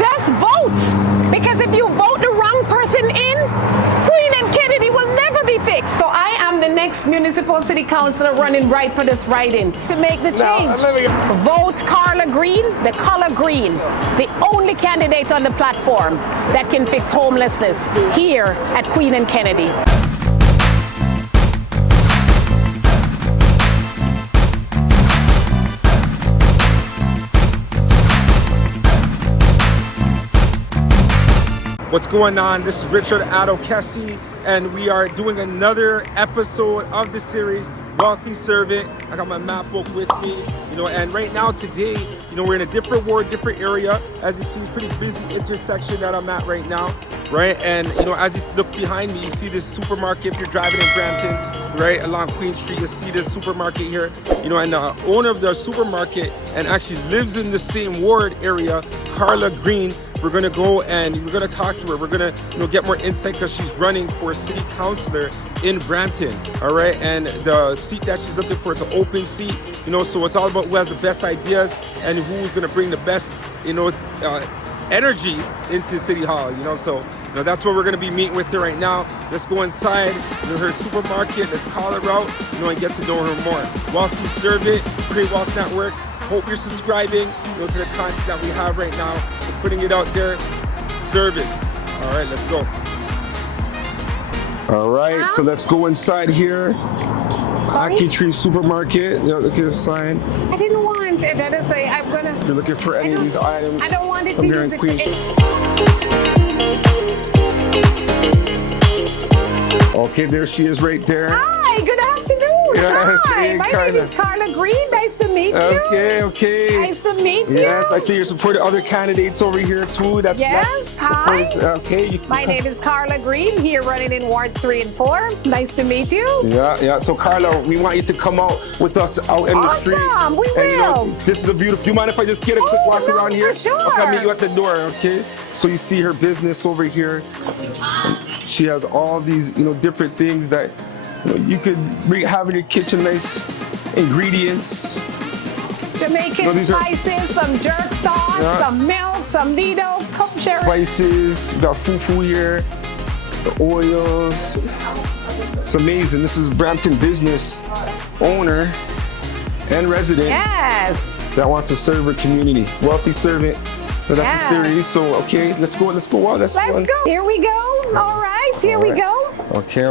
Just vote. Because if you vote the wrong person in, Queen and Kennedy will never be fixed. So I am the next municipal city councilor running right for this write-in to make the change. Vote Carla Green, the color green, the only candidate on the platform that can fix homelessness here at Queen and Kennedy. What's going on? This is Richard Adokesi, and we are doing another episode of the series, Wealthy Servant. I got my map book with me, and right now today, we're in a different ward, different area. As you see, it's a pretty busy intersection that I'm at right now, right? And, as you look behind me, you see this supermarket. If you're driving in Brampton, right, along Queen Street, you see this supermarket here, and the owner of the supermarket and actually lives in the same ward area, Carla Green. We're gonna go and we're gonna talk to her. We're gonna, get more insight because she's running for city councilor in Brampton. All right, and the seat that she's looking for is an open seat. So it's all about who has the best ideas and who's gonna bring the best, energy into City Hall. So that's what we're gonna be meeting with her right now. Let's go inside her supermarket. Let's call her out, and get to know her more. Wealthy Servant, Create Wealth Network. Hope you're subscribing, to the content that we have right now. We're putting it out there. Service. All right, let's go. All right, so let's go inside here. Aki Tree Supermarket. Look at the sign. I didn't want it. That is I'm gonna. If you're looking for any of these items, I don't want it from to here use in Queen. Okay, there she is right there. Hi, good afternoon. Yes, Hi, hey, my Carla. name is Carla Green. Nice to meet you. Okay. Nice to meet you. Yes, I see you're supporting other candidates over here too. That's Yes, hi. Okay. My name is Carla Green, here running in Wards 3 and 4. Nice to meet you. Yeah. So Carla, we want you to come out with us out in the street. Awesome, we will. This is a beautiful. Do you mind if I just get a quick walk around here? For sure. Okay, I'll meet you at the door. Okay. So you see her business over here. She has all these, different things that you could have in your kitchen. Nice ingredients. Jamaican spices, some jerk sauce, some milk, some Lido, kosher. Spices, we got fufu here, the oils. It's amazing. This is Brampton business owner and resident. Yes. That wants to serve her community. Wealthy Servant. So that's the series. So okay, let's go. Let's go. Let's go. Here we go. All right, here we go. Okay.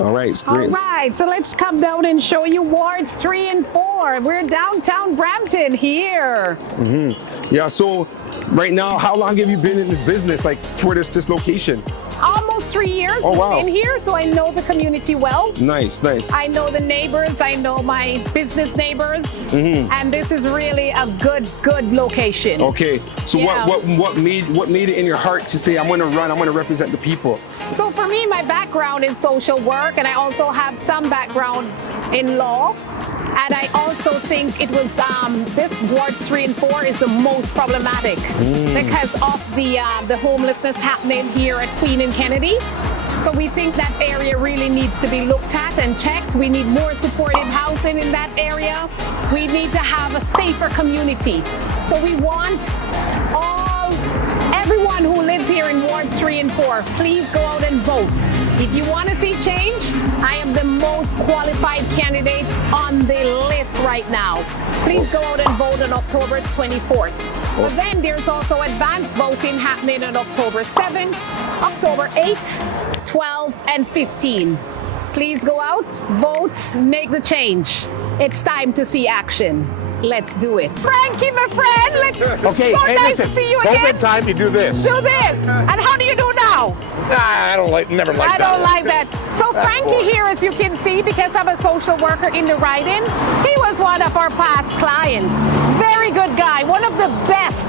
All right, it's great. All right, so let's come down and show you Wards 3 and 4. We're downtown Brampton here. Yeah, so right now, how long have you been in this business, like for this location? Almost 3 years we've been here, so I know the community well. Nice. I know the neighbors, I know my business neighbors, and this is really a good location. Okay, so what made it in your heart to say, I'm going to represent the people? So for me, my background is social work, and I also have some background in law. And I also think it was this Wards 3 and 4 is the most problematic because of the homelessness happening here at Queen and Kennedy. So we think that area really needs to be looked at and checked. We need more supportive housing in that area. We need to have a safer community. So we want everyone who lives here in Wards 3 and 4, please go out and vote. If you want to see change, I am the most qualified candidate on the list right now. Please go out and vote on October 24th. But then there's also advanced voting happening on October 7th, October 8th, 12th, and 15th. Please go out, vote, make the change. It's time to see action. Let's do it. Frankie, my friend, let's okay, so hey, nice listen, to see you again. COVID time, you do this. Do this. And how do you do now? I don't like I don't like that. So Frankie here, as you can see, because I'm a social worker in the write-in, he was one of our past clients. Very good guy, one of the best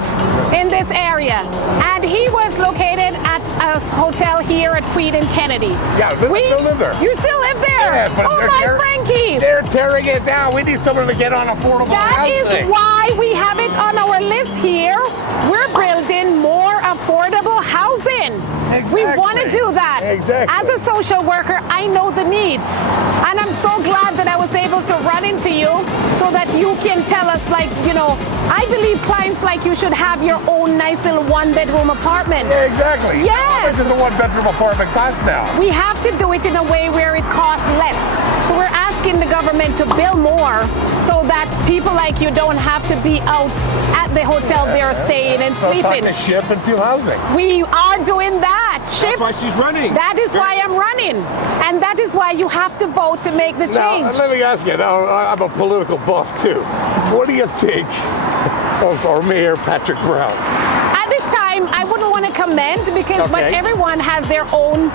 in this area. And he was located at a hotel here at Queen and Kennedy. Yeah, we still live there. You still live there? Yeah, but Frankie. They're tearing it down. We need someone to get on affordable housing. That is why we have it on our list here. We're building more affordable housing. Exactly. We want to do that. Exactly. As a social worker, I know the needs. And I'm so glad that I was able to run into you so that you can tell us, like, I believe clients like you should have your own nice little one-bedroom apartment. Yeah, exactly. Yes. How much does a one-bedroom apartment cost now? We have to do it in a way where it costs less. So we're asking the government to build more so that people like you don't have to be out at the hotel they're staying and So sleeping. to ship and feel housing. We are doing that. That's why she's running. That is why I'm running. And that is why you have to vote to make the change. Now, let me ask you, now, I'm a political buff too. What do you think of our Mayor Patrick Brown? At this time, I wouldn't want to comment because but everyone has their own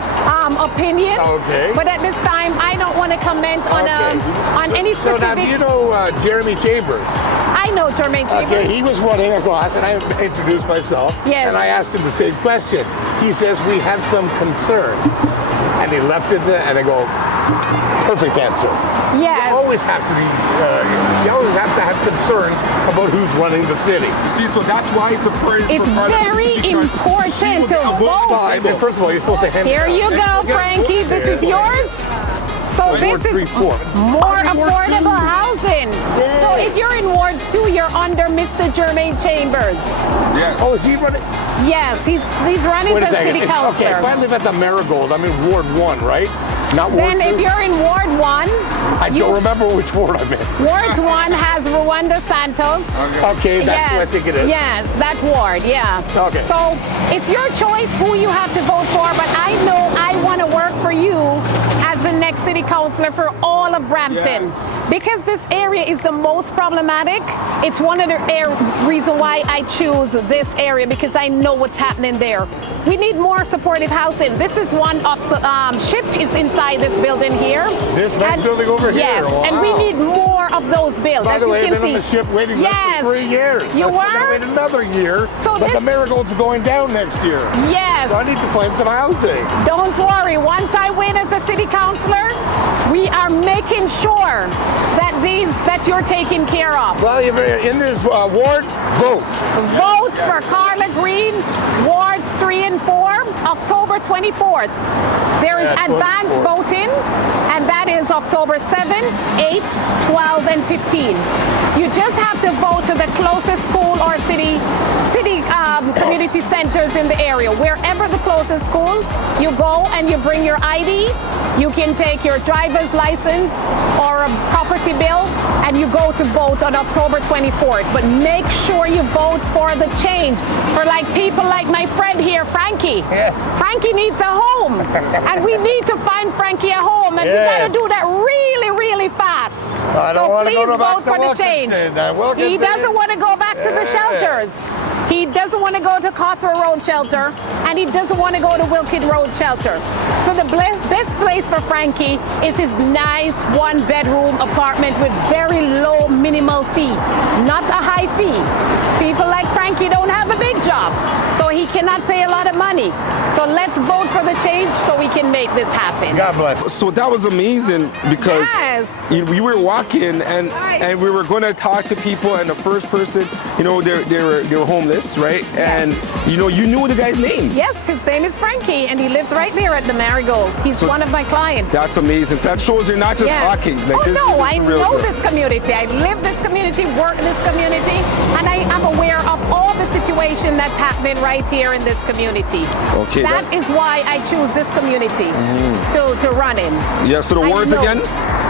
opinion. Okay. But at this time, I don't want to comment on any specific. So now, do you know Jeremy Chambers? I know Jermaine Chambers. Okay, he was running across, and I introduced myself. Yes. And I asked him the same question. He says, we have some concerns. And he left it there, and I go, perfect answer. Yes. You always have to be, you always have to have concerns about who's running the city. See, so that's why it's important. It's very important to vote. First of all, you're supposed to hand Here it you out. go, Frankie. This is yours. So this is more affordable housing. So if you're in Wards 2, you're under Mr. Jermaine Chambers. Yes. Oh, is he running? Yes, he's running Wait a as second. city councilor. Okay, if I live at the Marigold, I'm in Ward 1, right? Not Ward 2? Then if you're in Ward 1, I don't remember which ward I'm in. Ward 1 has Rwanda Santos. Okay, that's what I think it is. Yes, that ward, yeah. Okay. So it's your choice who you have to vote for, but I know I want to work for you as the next city councilor for all of Brampton. Yes. Because this area is the most problematic. It's one of the reasons why I choose this area, because I know what's happening there. We need more supportive housing. This is one of SHIP is inside this building here. This next building over here? Yes, Wow. and we need more of those built. By as the you way, can I've been see. on the ship waiting Yes. for 3 years. You I still gotta were? wait another year, So but this- the Marigold's going down next year. Yes. So I need to find some housing. Don't worry. Once I win as a city councilor, we are making sure that you're taken care of. Well, if you're in this ward, vote. Vote for Carla Green, Wards 3 and 4, October 24th. There is advanced 24th. voting, and that is October 7th, 8th, 12th, and 15th. You just have to vote to the closest school or city community centers in the area. Wherever the closest school, you go and you bring your ID. You can take your driver's license or a property bill, and you go to vote on October 24th. But make sure you vote for the change. For like people like my friend here, Frankie. Yes. Frankie needs a home, and we need to find Frankie a home, and we gotta do that really, really fast. I don't so want to please go back vote to for the change. Wilkinson. He doesn't want to go back to the shelters. He doesn't want to go to Cawthron Road Shelter, and he doesn't want to go to Wilkin Road Shelter. So the best place for Frankie is his nice one-bedroom apartment with very low minimal fee, not a high fee. People like Frankie don't have a big job, so he cannot pay a lot of money. So let's vote for the change so we can make this happen. God bless. So that was amazing because Yes. we were walking and we were going to talk to people, and the first person, they were homeless, right? And you knew the guy's name. Yes, his name is Frankie, and he lives right there at the Marigold. He's one of my clients. That's amazing. So that shows you're not just talking. Like, oh no, I real know good. this community. I live this community, work this community, and I am aware of all the situation that's happening right here in this community. Okay. That is why I choose this community to run in. Yeah, so the I wards know- again?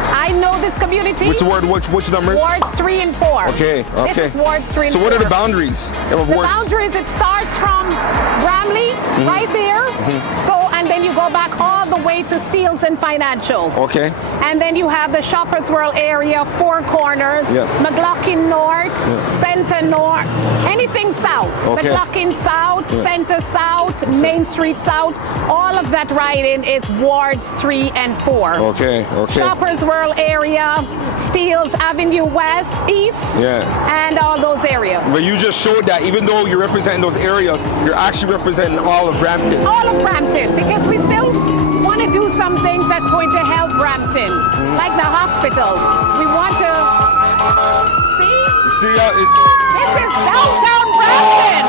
I know this community. Which ward, which numbers? Wards 3 and 4. Okay, okay. This is Wards 3 and 4. So what are the boundaries of The wards? boundaries, it starts from Bramley, right there. So, and then you go back all the way to Steeles and Financial. Okay. And then you have the Shoppers World area, Four Corners, Yeah. McLaughlin North, Center North, anything south. Okay. McLaughlin South, Center South, Main Street South, all of that riding is Wards 3 and 4. Okay, okay. Shoppers World area, Steeles Avenue West, East, and all those areas. But you just showed that even though you're representing those areas, you're actually representing all of Brampton. All of Brampton, because we still want to do some things that's going to help Brampton, like the hospital. We want to see. See, This is downtown Brampton.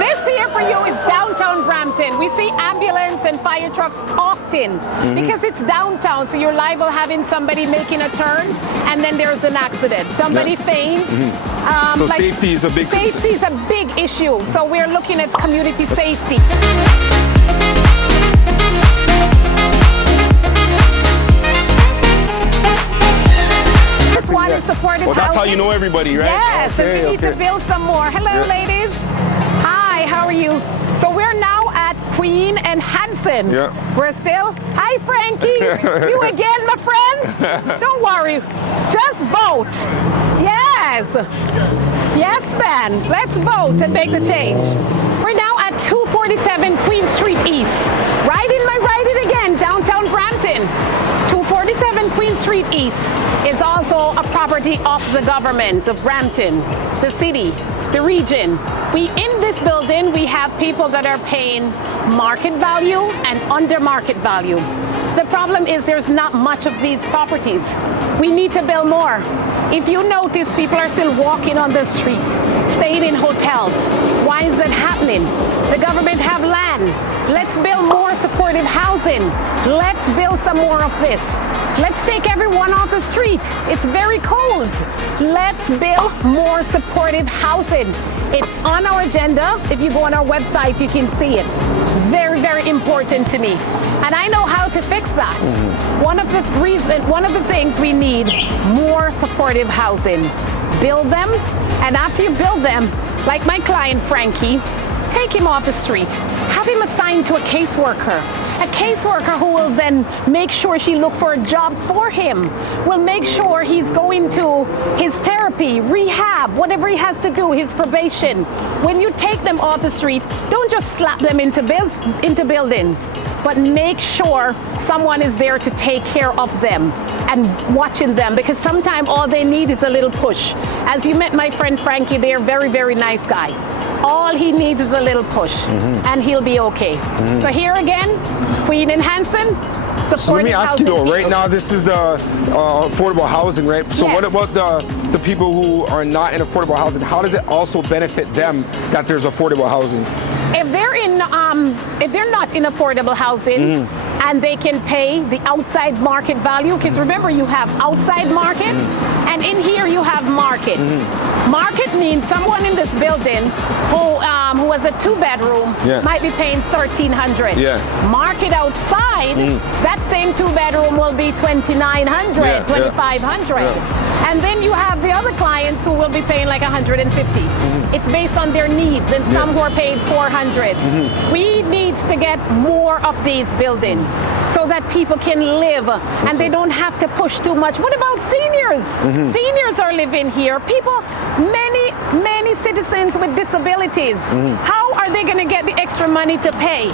This here for you is downtown Brampton. We see ambulance and fire trucks often because it's downtown, so you're liable having somebody making a turn and then there's an accident. Somebody faints, So safety is a big concern. Safety is a big issue. So we're looking at community safety. This one is supportive Well, that's how housing. you know everybody, right? Yes, Okay, and we need to build some more. Hello, ladies. Hi, how are you? So we're now at Queen and Hanson. Yeah. We're still, hi Frankie, you again, my friend? Don't worry, just vote. Yes. Yes, man, let's vote and make the change. We're now at 247 Queen Street East. Right it again, downtown Brampton. 247 Queen Street East is also a property of the government of Brampton, the city, the region. In this building, we have people that are paying market value and under market value. The problem is there's not much of these properties. We need to build more. If you notice, people are still walking on the streets, staying in hotels. Why is that happening? The government have land. Let's build more supportive housing. Let's build some more of this. Let's take everyone off the street. It's very cold. Let's build more supportive housing. It's on our agenda. If you go on our website, you can see it. Very, very important to me. And I know how to fix that. One of the things we need, more supportive housing. Build them, and after you build them, like my client Frankie, take him off the street. Have him assigned to a caseworker. A caseworker who will then make sure she look for a job for him, will make sure he's going to his therapy, rehab, whatever he has to do, his probation. When you take them off the street, don't just slap them into buildings, but make sure someone is there to take care of them and watching them, because sometimes all they need is a little push. As you met my friend Frankie, they're a very, very nice guy. All he needs is a little push, and he'll be okay. So here again, Queen and Hanson, So let me ask you though, right now this is the affordable housing, right? So Yes. what about the people who are not in affordable housing? How does it also benefit them that there's affordable housing? If they're not in affordable housing and they can pay the outside market value, because remember you have outside market and in here you have market. Market means someone in this building who has a 2-bedroom might be paying $1,300. Market outside, that same 2-bedroom will be $2,900, $2,500. And then you have the other clients who will be paying like $150. It's based on their needs, and some who are paid $400. We need to get more of these buildings so that people can live and they don't have to push too much. What about seniors? Seniors are living here. People, many citizens with disabilities. How are they going to get the extra money to pay?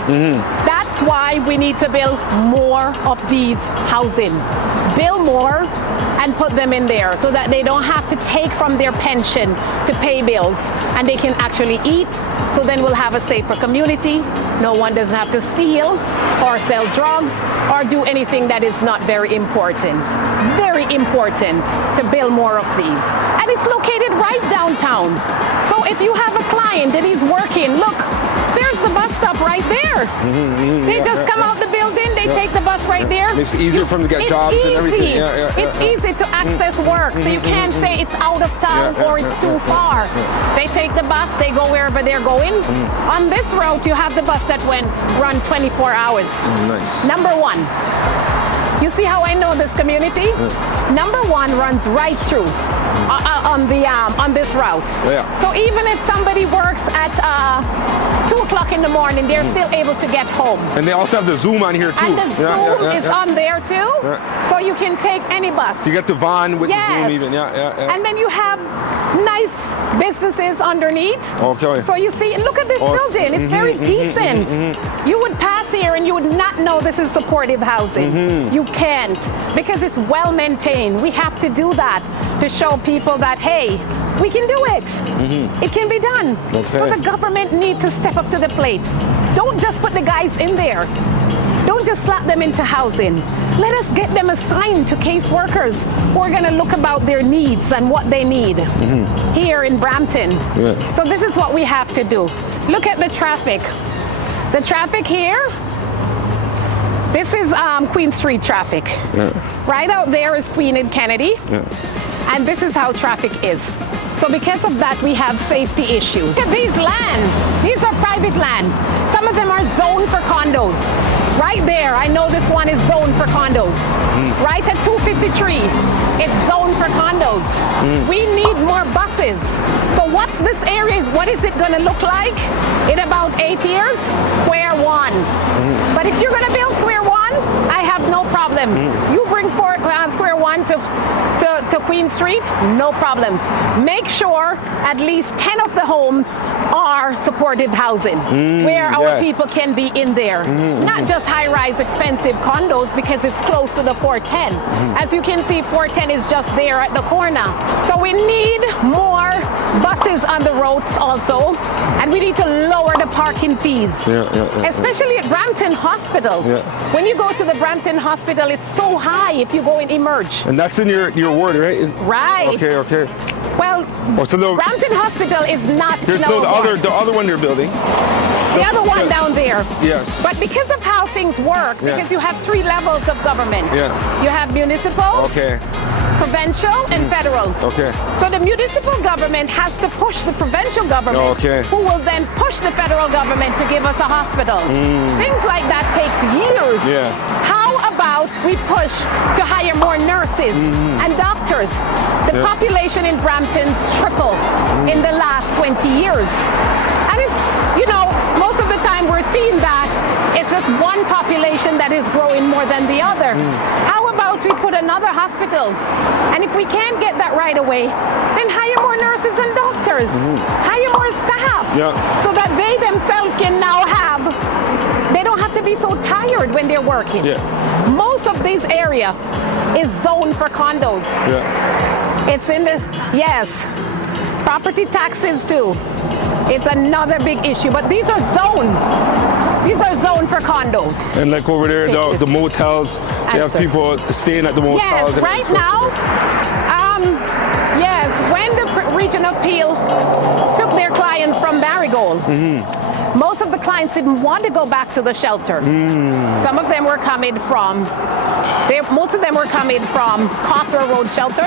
That's why we need to build more of these housing. Build more and put them in there so that they don't have to take from their pension to pay bills and they can actually eat. So then we'll have a safer community. No one doesn't have to steal or sell drugs or do anything that is not very important. Very important to build more of these. And it's located right downtown. So if you have a client and he's working, look, there's the bus stop right there. They just come out the building, they take the bus right there. Makes it easier for them to get jobs and everything. It's easy to access work, so you can't say it's out of town or it's too far. They take the bus, they go wherever they're going. On this route, you have the bus that run 24 hours. Nice. Number one. You see how I know this community? Number one runs right through on this route. So even if somebody works at 2 o'clock in the morning, they're still able to get home. And they also have the Zoom on here too. And the Zoom is on there too. So you can take any bus. You get to Vaughan with the Zoom even. And then you have nice businesses underneath. Okay. So you see, look at this building. It's very decent. You would pass here and you would not know this is supportive housing. You can't, because it's well maintained. We have to do that to show people that, hey, we can do it. It can be done. So the government needs to step up to the plate. Don't just put the guys in there. Don't just slap them into housing. Let us get them assigned to caseworkers who are going to look about their needs and what they need here in Brampton. So this is what we have to do. Look at the traffic. The traffic here, this is Queen Street traffic. Right out there is Queen and Kennedy. And this is how traffic is. So because of that, we have safety issues. Look at these land. These are private land. Some of them are zoned for condos. Right there, I know this one is zoned for condos. Right at 253, it's zoned for condos. We need more buses. So what's this area? What is it gonna look like in about 8 years? Square one. But if you're gonna build square one, I have no problem. You bring forward square one to Queen Street, no problems. Make sure at least 10 of the homes are supportive housing, where our people can be in there. Not just high-rise expensive condos because it's close to the 410. As you can see, 410 is just there at the corner. So we need more buses on the roads also, and we need to lower the parking fees, especially at Brampton hospitals. When you go to the Brampton hospital, it's so high if you go and emerge. And that's in your ward, right? Right. Okay. Well, Brampton Hospital is not. There's the other one they're building. The other one down there. Yes. But because of how things work, because you have 3 levels of government. You have municipal, provincial, and federal. So the municipal government has to push the provincial government, who will then push the federal government to give us a hospital. Things like that takes years. How about we push to hire more nurses and doctors? The population in Brampton's tripled in the last 20 years. And it's, most of the time we're seeing that it's just one population that is growing more than the other. How about we put another hospital? And if we can't get that right away, then hire more nurses and doctors. Hire more staff. So that they themselves can now they don't have to be so tired when they're working. Most of this area is zoned for condos. It's in the, property taxes too. It's another big issue, but these are zoned. These are zoned for condos. And like over there, the motels, they have people staying at the motels. Yes, right now, when the Region of Peel took their clients from Marigold, most of the clients didn't want to go back to the shelter. Some of them were coming from, most of them were coming from Cawthra Road Shelter,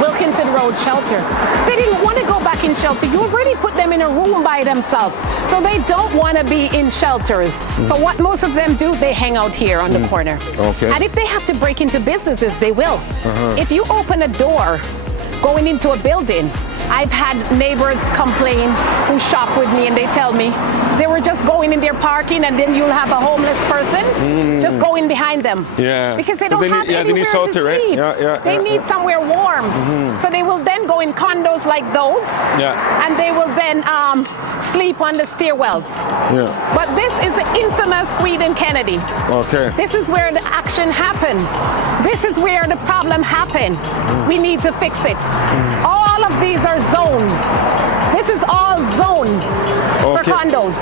Wilkinson Road Shelter. They didn't want to go back in shelter. You already put them in a room by themselves. So they don't want to be in shelters. So what most of them do, they hang out here on the corner. And if they have to break into businesses, they will. If you open a door going into a building, I've had neighbors complain who shop with me, and they tell me they were just going in their parking, and then you'll have a homeless person just going behind them. Because they don't have anywhere need shelter, to sleep. Right? They need somewhere warm. So they will then go in condos like those, and they will then sleep on the stairwells. But this is the infamous Queen and Kennedy. This is where the action happened. This is where the problem happened. We need to fix it. All of these are zoned. This is all zoned for condos.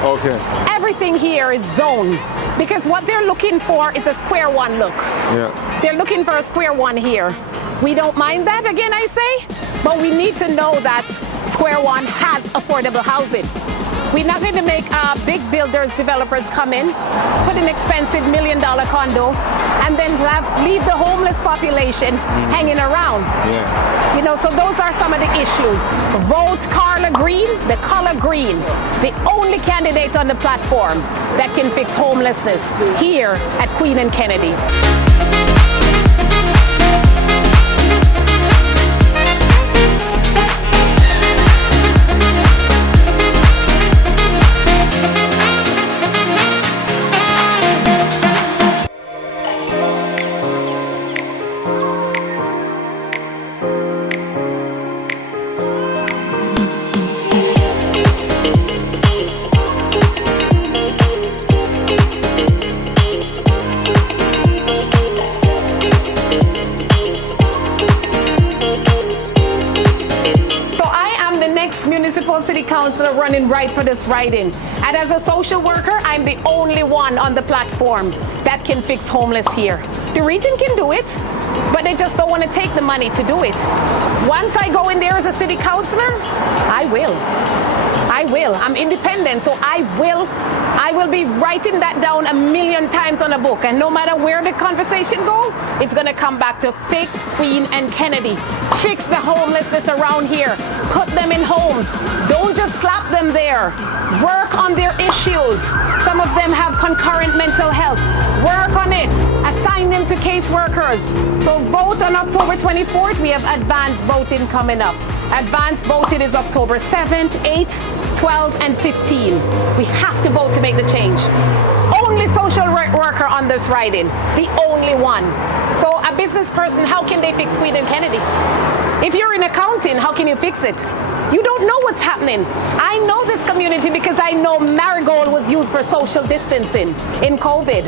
Everything here is zoned because what they're looking for is a square one look. They're looking for a square one here. We don't mind that, again, I say, but we need to know that square one has affordable housing. We're not going to make big builders, developers come in, put an expensive $1 million condo, and then leave the homeless population hanging around. So those are some of the issues. Vote Carla Green, the color green, the only candidate on the platform that can fix homelessness here at Queen and Kennedy. City Councilor running right for this riding. And as a social worker, I'm the only one on the platform that can fix homeless here. The region can do it, but they just don't want to take the money to do it. Once I go in there as a city councilor, I will. I I will. I'm independent, so I will be writing that down 1,000,000 times on a book. And no matter where the conversation goes, it's going to come back to fix Queen and Kennedy. Fix the homelessness around here. Put them in homes. Don't just slap them there. Work on their issues. Some of them have concurrent mental health. Work on it. Assign them to caseworkers. So vote on October 24th. We have advanced voting coming up. Advanced voting is October 7th, 8th, 12th, and 15th. We have to vote to make the change. Only social worker on this riding. The only one. So a business person, how can they fix Queen and Kennedy? If you're in accounting, how can you fix it? You don't know what's happening. I know this community because I know Marigold was used for social distancing in COVID.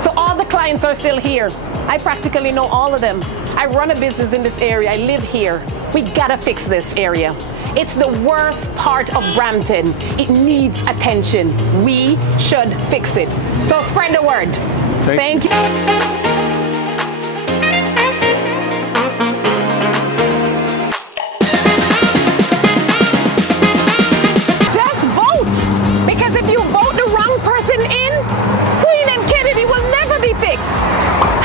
So all the clients are still here. I practically know all of them. I run a business in this area. I live here. We gotta fix this area. It's the worst part of Brampton. It needs attention. We should fix it. So spread the word. Thank you. Just vote. Because if you vote the wrong person in, Queen and Kennedy will never be fixed.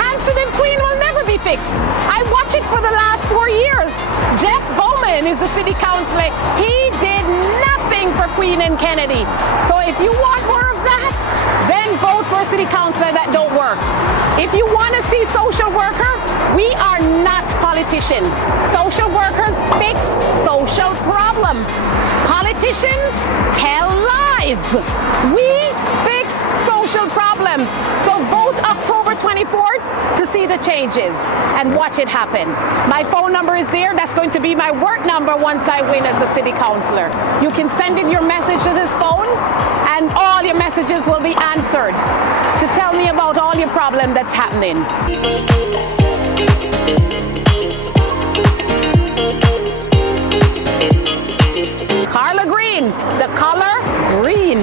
Hanson and Queen will never be fixed. I watch it for the last 4 years. Jeff Bowman is the city councilor. He did nothing for Queen and Kennedy. So if you want more of that, then vote for a city councilor that don't work. If you want to see social worker, we are not politicians. Social workers fix social problems. Politicians tell lies. We fix social problems. So vote October 24th to see the changes and watch it happen. My phone number is there. That's going to be my work number once I win as the city councilor. You can send in your message to this phone and all your messages will be answered to tell me about all your problem that's happening. Carla Green, the color green.